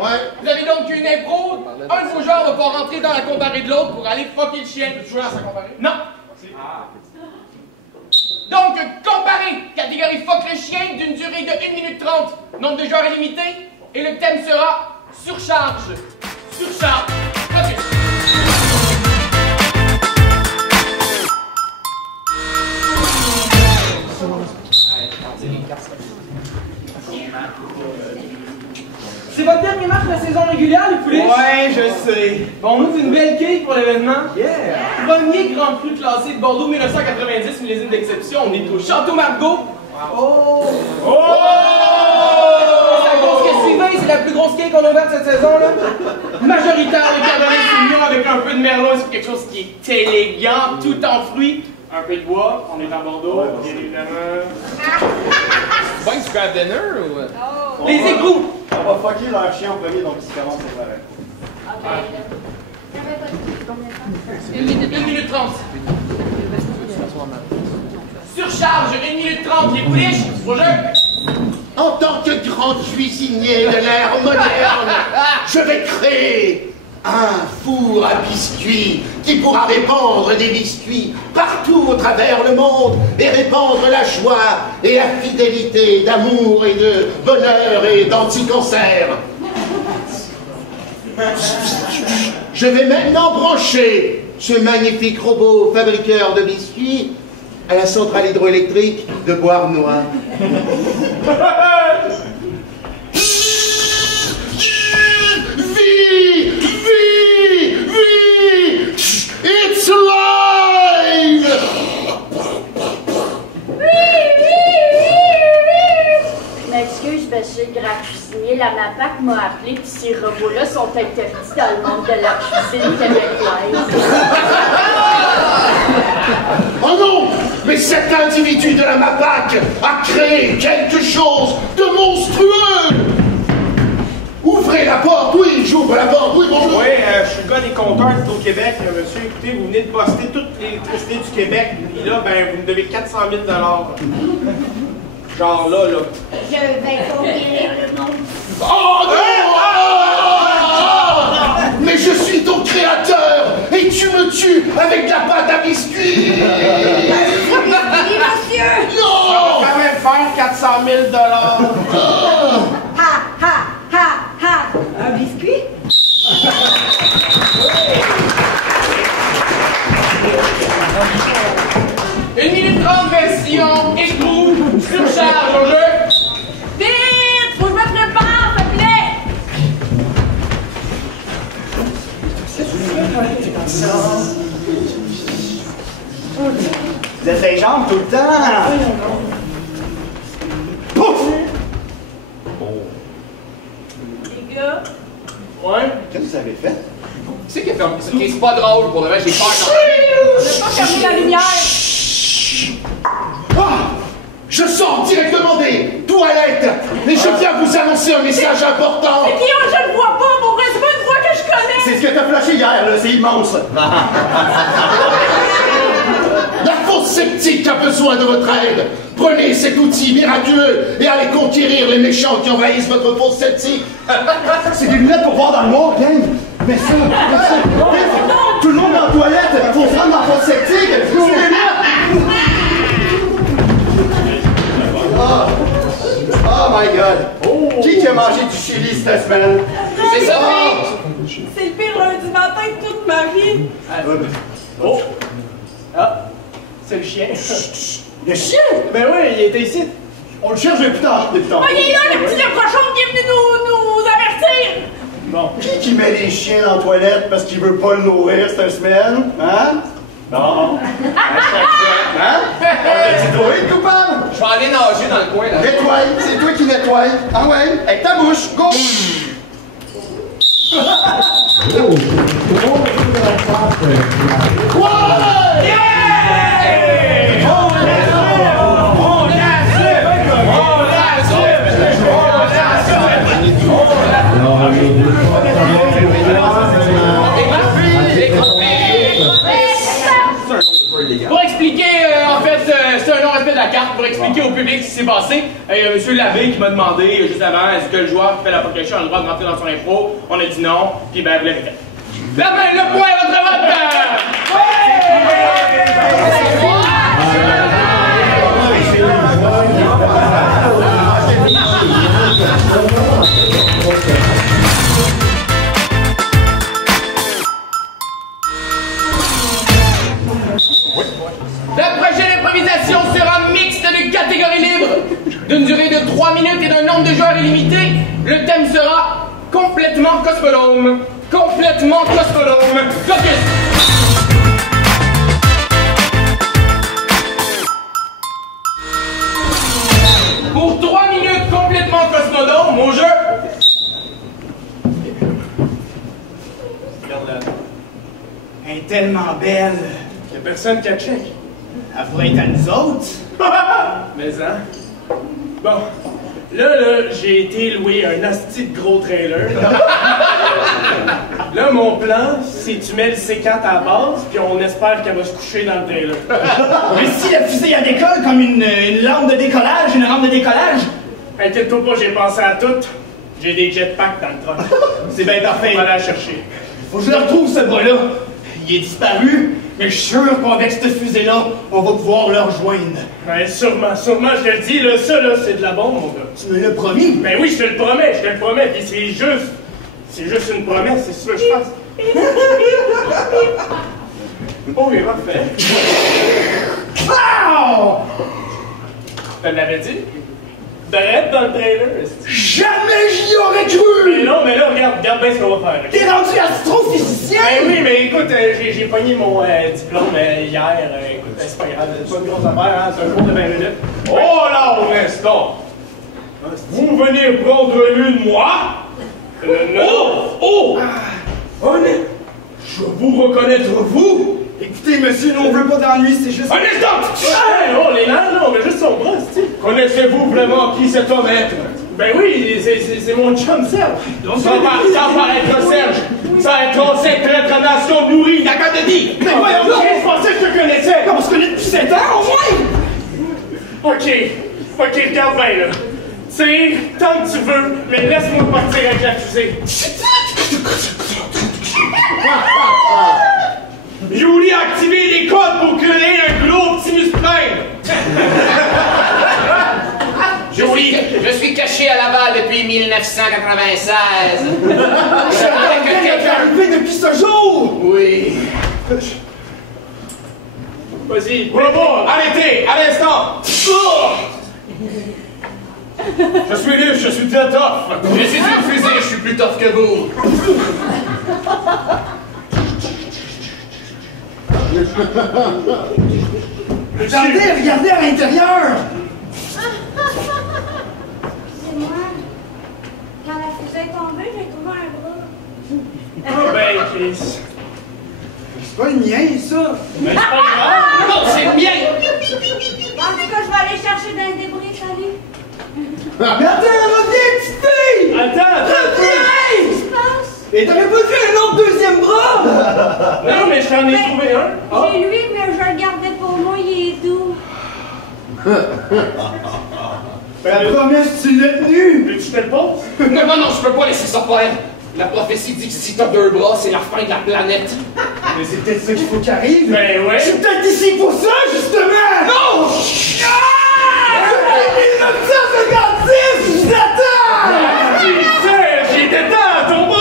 Ouais. Vous avez donc une impro. Un de vos joueurs va pouvoir rentrer dans la comparée de l'autre pour aller fucker le chien. Tu joues à sa comparée? Non. Donc, comparé, catégorie fuck le chien, d'une durée de 1 minute 30. Nombre de joueurs est limité. Et le thème sera surcharge. Surcharge. Ok. C'est votre dernier match de la saison régulière, les poulets? Ouais, je sais. Bon, on ouvre une belle cake pour l'événement. Yeah! Premier Grand Cru classé de Bordeaux 1990, millésime d'exception. On est au Château Margaux. Oh! Oh! C'est la grosse que Sylvain, c'est la plus grosse cake qu'on a ouverte cette saison, là. Majoritaire de Cabernet Sauvignon avec un peu de Merlot. C'est quelque chose qui est élégant, tout en fruits. Un peu de bois, on est en Bordeaux, bien évidemment. C'est pas une scrap dinner ou. Les égouts! On va fucker leur chien en premier, donc ils commencent à faire. 1 minute 30. Surcharge, 1 minute 30, les pouliches, au jeu! En tant que grand cuisinier de l'ère moderne, je vais créer un four à biscuits qui pourra répandre des biscuits partout au travers le monde et répandre la joie et la fidélité d'amour et de bonheur et d'anti-cancer. Je vais maintenant brancher ce magnifique robot fabriqueur de biscuits à la centrale hydroélectrique de Boire-Noir. Vie! Vie! Vie! It's alive! Je m'excuse, monsieur le grand cuisinier, la MAPAC m'a appelé, puis ces robots-là sont interdits dans le monde de la cuisine québécoise. Oh non! Mais cet individu de la MAPAC a créé quelque chose de monstrueux! Ouvrez la porte, oui, j'ouvre la porte, oui, bonjour! Oui, je suis le gars des compteurs au Québec, monsieur. Écoutez, vous venez de poster toute l'électricité du Québec, et là, ben, vous me devez 400 000 Genre là. Je vais conquérir le monde. Oh non! Mais je suis ton créateur et tu me tues avec la pâte à biscuits! Oui, monsieur! Non! On va quand même faire 400 000 Ha, ha, ha, ha! Un biscuit? 1 minute 30 version écrou, surcharge au jeu. Vite! Faut que je me prépare, s'il te plaît! Vous êtes les jambes tout le temps! Pouf! Les gars, Ouais. Qu'est-ce que vous avez fait? C'est qui a fermé ça? C'est pas drôle pour le vrai, j'ai peur. j'ai pas fermé la lumière! Ah! Je sors directement des toilettes et je viens vous annoncer un message important! C'est qui? Je ne vois pas, mon vrai, c'est pas une voix que je connais! C'est ce que t'as flashé hier, là, c'est immense! La fosse sceptique a besoin de votre aide! Prenez cet outil miraculeux et allez conquérir les méchants qui envahissent votre fosse sceptique! C'est des lunettes pour voir dans le noir, gang! Mais ça, tout le monde dans la toilette, faut se rendre dans la fosse sceptique! C'est des lunettes! Oh my god! Qui a mangé du chili cette semaine? C'est ça, C'est le pire lundi matin de toute ma vie! Oh! Ah! C'est le chien. Le chien? Ben oui, il était ici. On le cherche depuis tard, depuis tard. Oh, il est là, le petit leprochon qui est venu nous avertir! Bon. Qui met les chiens dans la toilette parce qu'il veut pas le nourrir cette semaine? Hein? Non. Hein? On a-tu trouvé le coupable? Je vais aller nager dans le coin là. Nettoie, c'est toi qui nettoie. Ah ouais, avec ta bouche, go! Pour expliquer, en fait, c'est un non-respect de la carte, pour expliquer au public explique ce qui s'est passé. Il y a M. Labbé qui m'a demandé juste avant, est-ce que le joueur qui fait la poker show a le droit de rentrer dans son impro? On a dit non, puis ben vous l'avez fait. La main, le point, votre vote! La prochaine improvisation sera mixte de catégorie libre, d'une durée de 3 minutes et d'un nombre de joueurs illimité. Le thème sera complètement cosmodome. Complètement cosmodome. Focus! Pour 3 minutes complètement cosmodome, mon jeu. Regarde-la. Elle est tellement belle. Y'a personne qui a check. Elle pourrait être à nous autres. Mais hein? Bon. Là, j'ai été louer un asti de gros trailer. Là, mon plan, c'est tu mets le C4 à la base, puis on espère qu'elle va se coucher dans le trailer. Mais si la fusée elle décolle comme une lampe de décollage, une rampe de décollage. Inquiète-toi pas, j'ai pensé à tout. J'ai des jetpacks dans le truck. C'est bien parfait. On va aller la chercher. Faut que je le retrouve, ce bras-là. Il est disparu, mais je suis sûr qu'avec cette fusée-là, on va pouvoir le rejoindre. Ouais, sûrement, je te le dis, là, ça, là, c'est de la bombe, mon gars. Tu me l'as promis? Ben oui, je te le promets, puis c'est juste une promesse, c'est ce que je fasse. Oh, oui, parfait. Wow! Je te l'avais dit? D'arrête dans le trailer. Jamais j'y aurais cru! Mais là, regarde bien ce qu'on va faire. Okay? T'es rendu astrophysicien? Ben oui, mais écoute, j'ai pogné mon diplôme hier. Écoute, c'est pas grave, c'est pas une grosse affaire, hein, c'est un cours de 20 minutes. Oh là, un instant! Vous venez prendre une de moi? Non! Oh! Je vous reconnaître, vous? Écoutez, monsieur, nous on veut pas d'ennui, c'est juste... Un instant! Oh, les nains, non, mais juste son bras, c'est-tu? Connaissez-vous vraiment qui cet homme est? Ben oui, c'est mon chum Serge. Sans paraître Serge, ça est conseil de notre nation nourrie, d'accord de dire. Mais voyons donc! Je pensais que je te connaissais! On se connaît depuis 7 ans, au moins! Ok, regarde bien, là. Tu sais, tant que tu veux, mais laisse-moi partir avec la fusée. Yuri a activé les codes pour créer un gros Optimus Prime. Je suis caché à Laval depuis 1996. Je suis arrivé depuis ce jour! Oui. Vas-y, bravo, arrêtez, à l'instant. Je suis riche, je suis très tough. Je suis une fusée, je suis plus tough que vous. Regardez à l'intérieur! C'est moi. Quand la fusée est tombée, j'ai trouvé un bras. Oh ben, Chris. C'est pas le mien, ça! Mais c'est pas grave. Non, c'est le mien. En tout cas, je vais aller chercher dans le débris, salut. Mais attends, reviens, petite fille! Attends. Reviens! Qu'est-ce qui se passe? Et t'avais pas vu un autre deuxième bras? Non, mais je t'en ai trouvé un. J'ai lui, mais je le gardais pour moi, il est doux. La promesse, tu l'as tenue! Veux-tu que je te le pose? Non, je peux pas laisser ça faire. La prophétie dit que si t'as 2 bras, c'est la fin de la planète. Mais c'est peut-être ça qu'il faut qu'il arrive! Ben ouais. Je suis peut-être ici pour ça, justement! Non! Depuis 1956, je vous attends! Serge, j'étais temps, ton bras!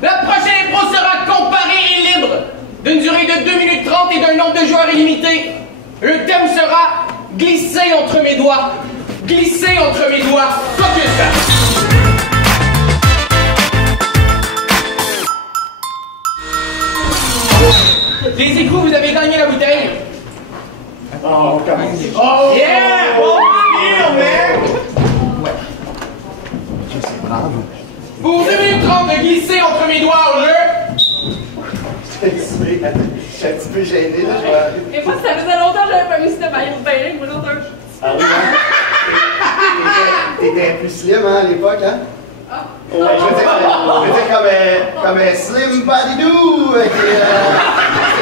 La prochaine impro sera comparée et libre, d'une durée de 2 minutes 30 et d'un nombre de joueurs illimité. Le thème sera glisser entre mes doigts. Glisser entre mes doigts. Focus! Les écrous, vous avez gagné la bouteille. Oh, comment oh! Yeah! Bon deal, man! C'est brave. Pour 2 minutes 30 de glisser entre mes doigts au jeu. Je suis un petit peu gêné, là. Et moi, ça faisait longtemps que j'avais pas vu ce maillot de bain, moi, l'autre. Ah oui, hein? T'étais plus slim, hein, à l'époque, hein? Ouais, je veux dire comme Slim Badidou,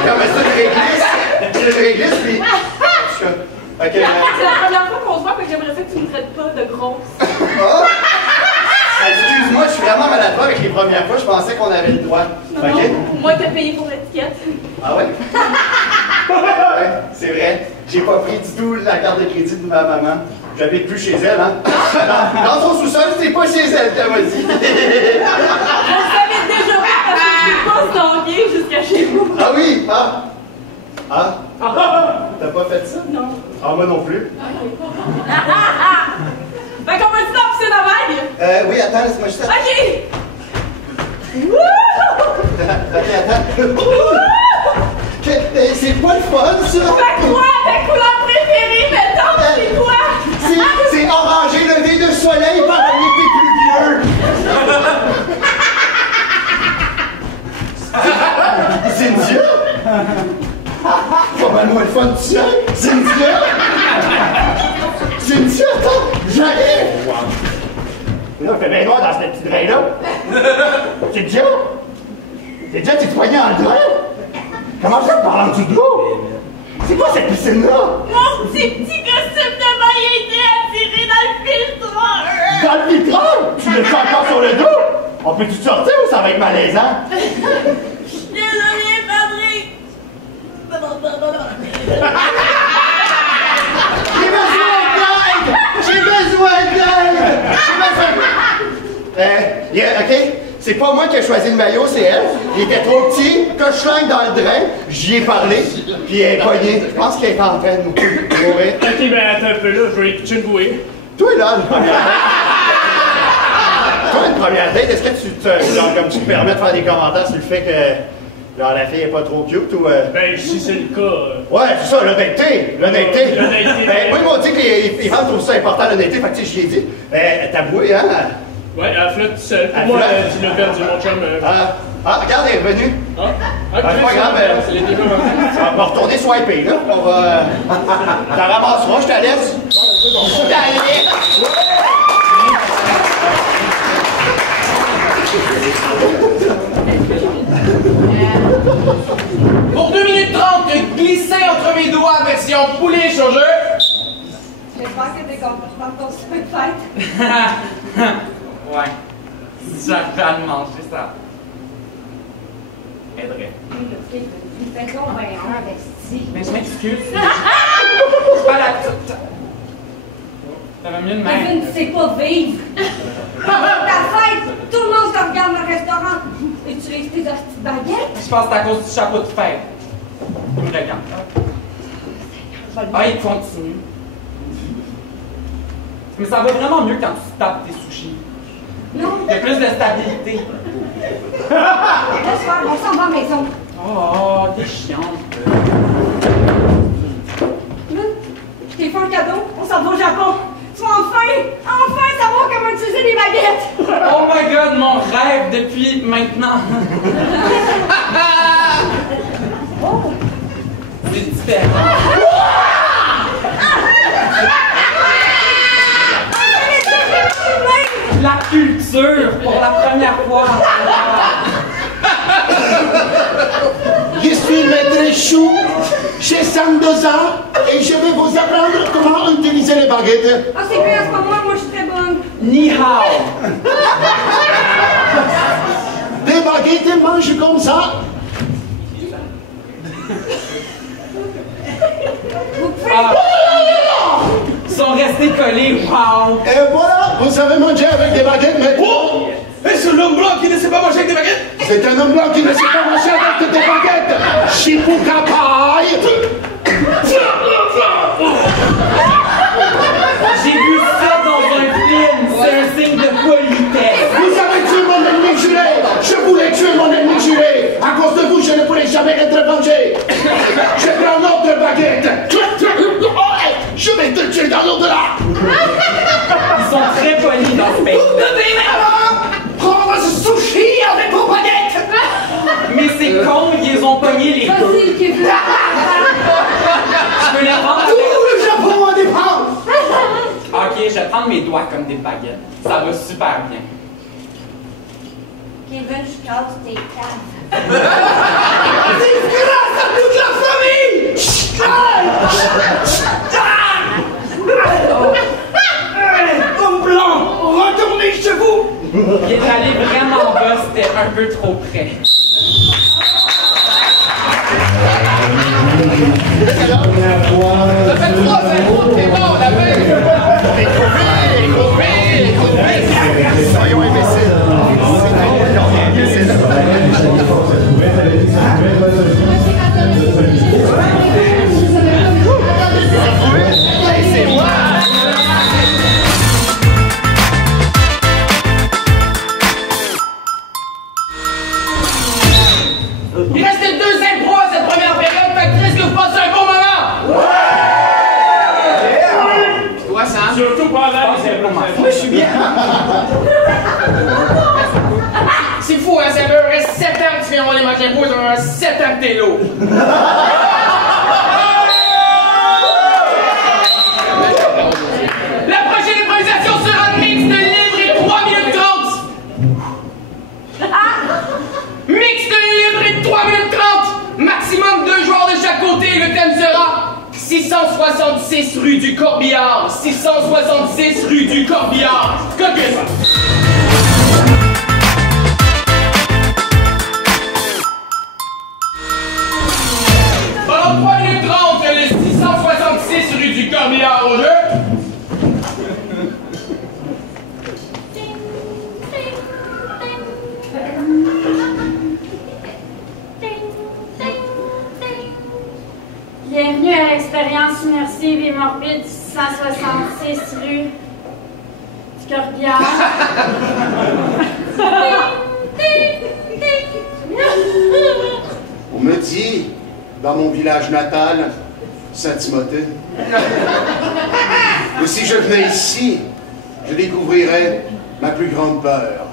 comme ça, une réglisse, puis... Ok, C'est la première fois qu'on se voit, fait que j'aimerais ça que tu me traites pas de grosse. Oh! Excuse-moi, je suis vraiment maladroit avec les premières fois, je pensais qu'on avait le droit. Non, Ok? non, moi, t'as payé pour l'étiquette. Ah ouais? Ouais, c'est vrai. J'ai pas pris du tout la carte de crédit de ma maman. J'habite plus chez elle, hein? Dans son sous-sol, c'est pas chez elle qu'elle m'a dit. Je savais déjà pas parce que tu peux pas stalker jusqu'à chez vous. Ah oui? Ah? Ah? T'as pas fait ça? Non. Ah, moi non plus. Fait qu'on va-tu t'en pousser la vague? Oui, attends, laisse-moi juste... Ok! Ok, attends. C'est pas le fun, ça? Fait quoi? Ta couleur préférée, mettons, c'est quoi? C'est orangé, levé de soleil par un été pluvieux. Cynthia? Pas mal moins le fun, tu sais? Cynthia? Cynthia, attends, j'arrive! Là, il fait bien noir dans ce petit drain-là. Cynthia? Cynthia, t'es poignée en drain? Comment ça, par en dessous de l'eau? C'est quoi cette piscine-là? Mon petit costume de maille a été attiré dans le filtreur! Dans le filtreur? Tu l'as encore sur le dos? On peut-tu te sortir ou ça va être malaisant? Désolé, Patrick! J'ai besoin d'aide! J'ai besoin d'aide! OK? C'est pas moi qui ai choisi le maillot, c'est elle. Il était trop petit, coche-langue dans le drain. J'y ai parlé, puis elle est pognée. Je pense qu'elle est en train de mourir. Ok, ben attends un peu là, je vais lui pitcher une bouée. Toi, là, une première date. Toi, une première date, est-ce que tu te permets de faire des commentaires sur le fait que genre, la fille est pas trop cute ou... Ben, si c'est le cas... Ouais, c'est ça, l'honnêteté. L'honnêteté. L'honnêteté. Moi, ils m'ont dit que les femmes trouvent ça important, l'honnêteté. Fait que, tu sais, j'y ai dit. T'as boué, hein? Ouais, elle flotte seule. Pour Elle moi, flotte. tu l'as perdu, mon chum. Regarde, elle est revenue. Ah, c'est pas grave, c'est les déjà On va retourner swiper, là. On va... T'en ramasseras, je te laisse. Je te laisse. Pour 2 minutes 30 de glisser entre mes doigts version pouliche au jeu. J'espère que t'es content de ton souper de fête. Ouais. Si j'arrive à le manger, ça aiderait. Il fait donc bien investi. Mais je m'excuse. C'est pas la toute. Ça va mieux de même. Kevin, tu sais pas vivre. Ta fête, tout le monde te regarde dans le restaurant. Utilise tes hosties de baguettes. Je pense que c'est à cause du chapeau de fête. Il me regarde. Ah, il continue. Mais ça va vraiment mieux quand tu tapes tes sushis. Non. Il y a plus de stabilité. Laisse faire, on s'en va à la maison. Oh, t'es chiante. Je t'ai fait un cadeau, on s'en va au Japon. Tu vas enfin savoir comment utiliser les baguettes. Oh my god, mon rêve depuis maintenant. Oh. C'est différent. La culture pour la première fois. Je suis Maître Chou, j'ai 102 ans et je vais vous apprendre comment utiliser les baguettes. Ah, c'est bien, c'est pas moi je suis très bonne. Ni hao. Les baguettes mangent comme ça. Vous pouvez... Ah. Ils sont restés collés, wow. Et voilà, vous savez manger avec des baguettes maintenant. Oh! Et ce l'homme blanc qui ne sait pas manger avec des baguettes? C'est un homme blanc qui ne sait pas manger avec des baguettes. Chipucapaille. J'ai vu ça dans un film. C'est un signe de politesse. Vous avez tué mon ennemi juré. Je voulais tuer mon ennemi juré. À cause de vous, je ne pourrai jamais être vengé. allons de là! Ils sont très polis dans ce pays. Vous devez maintenant prendre ce sushi avec vos baguettes! Mais c'est con, ils ont pogné les deux. Vas-y, Kevin. Je peux les rendre Tout le Japon en dépend! Ok, je vais prendre mes doigts comme des baguettes. Ça va super bien. Kevin, je casse tes caves. C'est grâce à toute la famille! Homme blanc, retournez chez vous! Il est allé vraiment bas, c'était un peu trop près. Ça fait 3-0, c'est bon, la veille. Soyons imbéciles. Laissez-moi. Il restait 2 impros à cette première période, fait que est-ce que vous passez un bon moment? Toi, Sam? Surtout pendant les impôts. Oui, je suis bien. C'est fou, hein? Ça me reste 7 ans que tu viens voir les matchs d'impôts, ça me reste 7 ans que t'es lourd. La prochaine improvisation sera mixte libre et 3 minutes 30. Mixte libre et 3 minutes 30. Maximum 2 joueurs de chaque côté. Le thème sera 666 rue du Corbillard. 666 rue du Corbillard. Copiez ça. Pendant 3 minutes 30, le 666 rue du Corbillard au jeu. Bienvenue à l'expérience immersive et morbide du 666 rue du Corbillard. On me dit, dans mon village natal, Saint-Timothée, que si je venais ici, je découvrirais ma plus grande peur.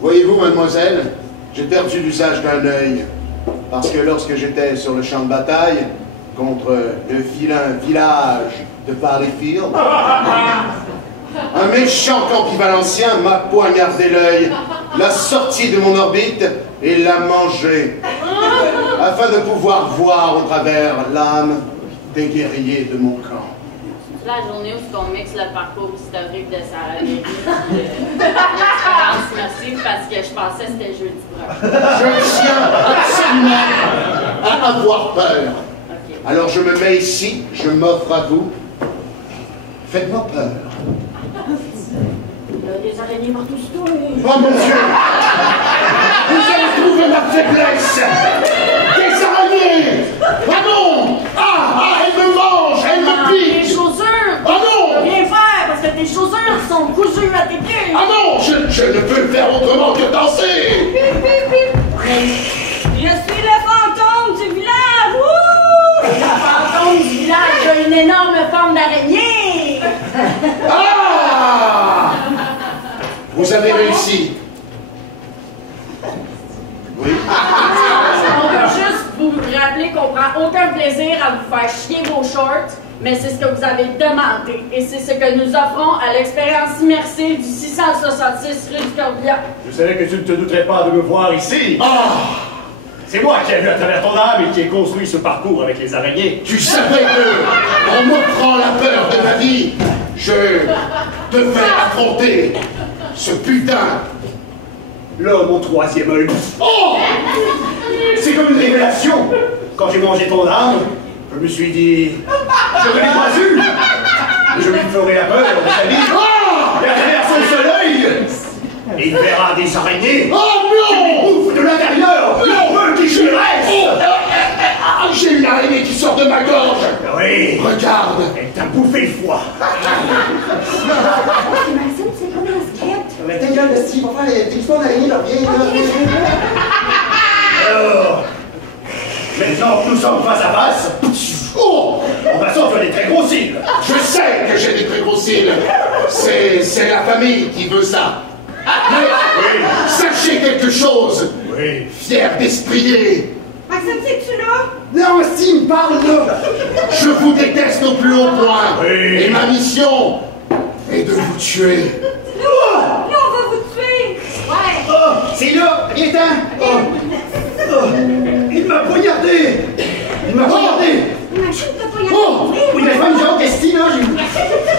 Voyez-vous, mademoiselle, j'ai perdu l'usage d'un œil, parce que lorsque j'étais sur le champ de bataille, contre le vilain village de Valleyfield, un méchant campivalencien m'a poignardé l'œil, l'a sorti de mon orbite et l'a mangé, afin de pouvoir voir au travers l'âme des guerriers de mon camp. C'est la journée où on mixe le parcours historique de Sarah Lévy de l'expérience immersive parce que je pensais que c'était jeudi brun. Je tiens absolument à avoir peur. Ok. Alors je me mets ici, je m'offre à vous. Faites-moi peur. Il y a des araignées partout sur toi. Oh mon Dieu! Vous avez trouvé ma faiblesse! Des araignées! Ah non! Elle me mange! Elle me Tes pique! chaussures! Ah non! Tu peux rien faire parce que tes chaussures sont cousues à tes pieds! Ah non! Je ne peux faire autrement que danser! Je suis le fantôme du village! Wouh! Le fantôme du village a une énorme forme d'araignée! Ah! Vous avez réussi. Oui. On veut juste vous rappeler qu'on prend aucun plaisir à vous faire chier vos shorts, mais c'est ce que vous avez demandé. Et c'est ce que nous offrons à l'expérience immersive du 666 rue du Corbillard. Je savais que tu ne te douterais pas de me voir ici. C'est moi qui ai vu à travers ton âme et qui ai construit ce parcours avec les araignées. Tu savais que, en m'offrant la peur de ma vie, je devais affronter ce putain. L'homme au troisième œil. Oh! C'est comme une révélation. Quand j'ai mangé ton âme, je me suis dit, je ne l'ai pas eu. Je lui ferai la peur de sa vie. Et à travers son seul œil, il verra des araignées. Oh qui non! lui bouffent de l'intérieur. L'homme qui j'y reste. J'ai une araignée qui sort de ma gorge. Oui. Regarde. Elle t'a bouffé le foie. Maxime, c'est comme un skate. Mais ta gueule de Steve, enfin, t'es juste pas en araignée, là, viens, là. Alors, maintenant que nous sommes face à face, Oh! on va façon, tu as des très gros cils. Je sais que j'ai des très gros cils. C'est la famille qui veut ça. Mais sachez quelque chose. Oui. Fier d'esprit né. Maxime, c'est-tu là? Non, si, me parle là. Je vous déteste au plus haut point. Oui. Et ma mission est de vous tuer. Nous, on va vous tuer. Ouais. Oh, c'est là, viens-t'en. Il m'a poignardé. Il m'a poignardé. Imagine, t'as pas y Oh, oui, mais femme, j'ai honte, qu'est-ce que là, j'ai...